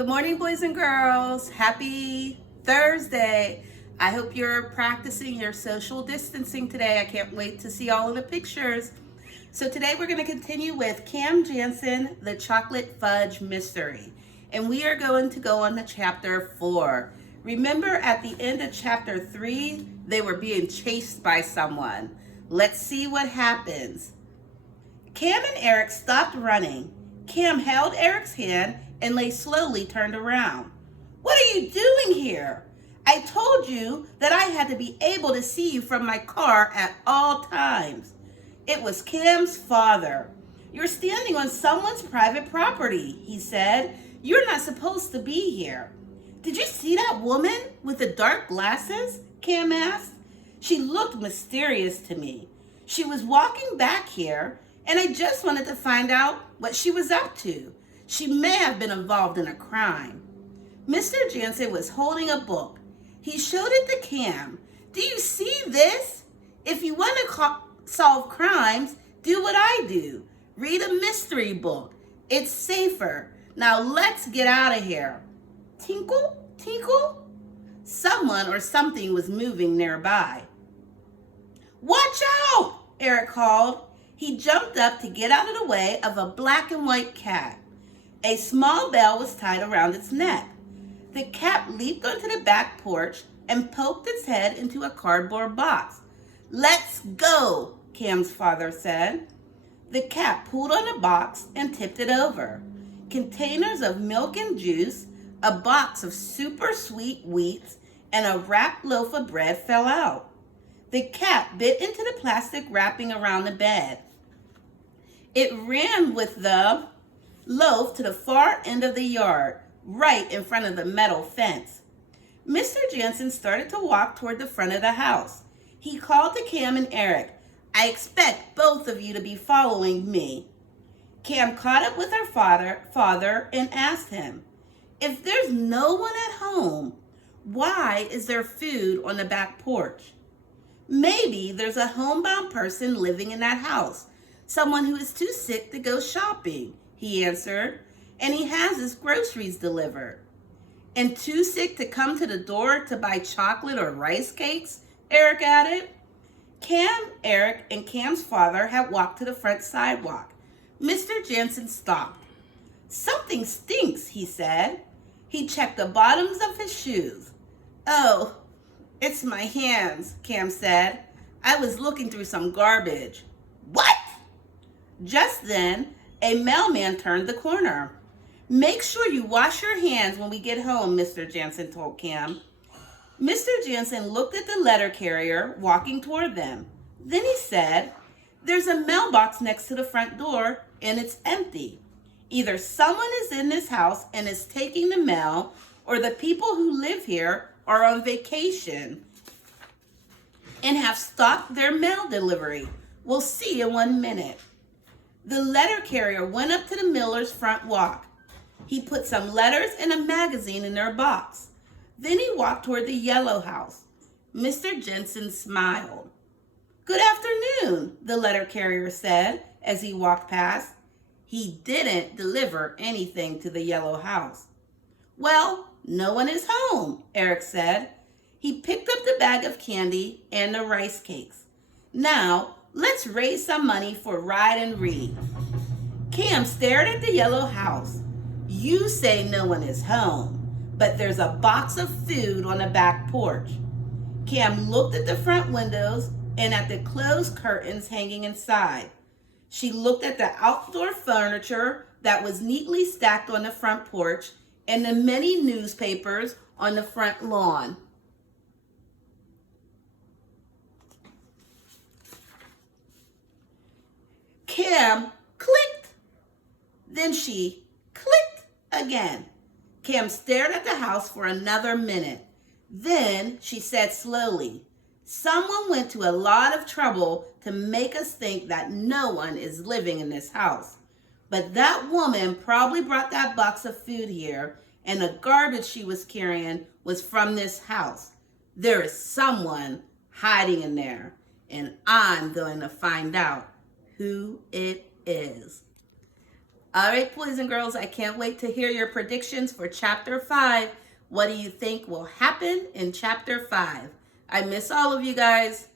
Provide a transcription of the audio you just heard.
Good morning, boys and girls. Happy Thursday. I hope you're practicing your social distancing today. I can't wait to see all of the pictures. So today we're going to continue with Cam Jansen, the Chocolate Fudge Mystery. And we are going to go on to chapter 4. Remember at the end of chapter 3, they were being chased by someone. Let's see what happens. Cam and Eric stopped running. Cam held Eric's hand and lay slowly turned around. "What are you doing here? I told you that I had to be able to see you from my car at all times." It was Cam's father. "You're standing on someone's private property," he said. "You're not supposed to be here." "Did you see that woman with the dark glasses?" Cam asked. "She looked mysterious to me. She was walking back here, and I just wanted to find out what she was up to. She may have been involved in a crime." Mr. Jansen was holding a book. He showed it to Cam. "Do you see this? If you want to solve crimes, do what I do. Read a mystery book. It's safer. Now let's get out of here." Tinkle, tinkle. Someone or something was moving nearby. "Watch out!" Eric called. He jumped up to get out of the way of a black and white cat. A small bell was tied around its neck. The cat leaped onto the back porch and poked its head into a cardboard box. "Let's go," Cam's father said. The cat pulled on the box and tipped it over. Containers of milk and juice, a box of super sweet wheats, and a wrapped loaf of bread fell out. The cat bit into the plastic wrapping around the bed. It ran with the loaf to the far end of the yard, right in front of the metal fence. Mr. Jansen started to walk toward the front of the house. He called to Cam and Eric. "I expect both of you to be following me." Cam caught up with her father and asked him, "If there's no one at home, why is there food on the back porch?" "Maybe there's a homebound person living in that house, someone who is too sick to go shopping," he answered, "and he has his groceries delivered." "And too sick to come to the door to buy chocolate or rice cakes," Eric added. Cam, Eric, and Cam's father had walked to the front sidewalk. Mr. Jansen stopped. "Something stinks," he said. He checked the bottoms of his shoes. "Oh, it's my hands," Cam said. "I was looking through some garbage." "What?" Just then, a mailman turned the corner. "Make sure you wash your hands when we get home," Mr. Jansen told Cam. Mr. Jansen looked at the letter carrier walking toward them. Then he said, "There's a mailbox next to the front door, and it's empty. Either someone is in this house and is taking the mail, or the people who live here are on vacation and have stopped their mail delivery. We'll see in 1 minute." The letter carrier went up to the miller's front walk. He put some letters and a magazine in their box. Then he walked toward the yellow house. Mr. Jansen smiled. "Good afternoon," the letter carrier said as he walked past. He didn't deliver anything to the yellow house. "Well, no one is home," Eric said. He picked up the bag of candy and the rice cakes. "Now, let's raise some money for Ride and Read." Cam stared at the yellow house. "You say no one is home, but there's a box of food on the back porch." Cam looked at the front windows and at the closed curtains hanging inside. She looked at the outdoor furniture that was neatly stacked on the front porch and the many newspapers on the front lawn. Cam clicked. Then she clicked again. Cam stared at the house for another minute. Then she said slowly, "Someone went to a lot of trouble to make us think that no one is living in this house. But that woman probably brought that box of food here, and the garbage she was carrying was from this house. There is someone hiding in there, and I'm going to find out who it is." All right, boys and girls, I can't wait to hear your predictions for Chapter 5. What do you think will happen in Chapter 5? I miss all of you guys.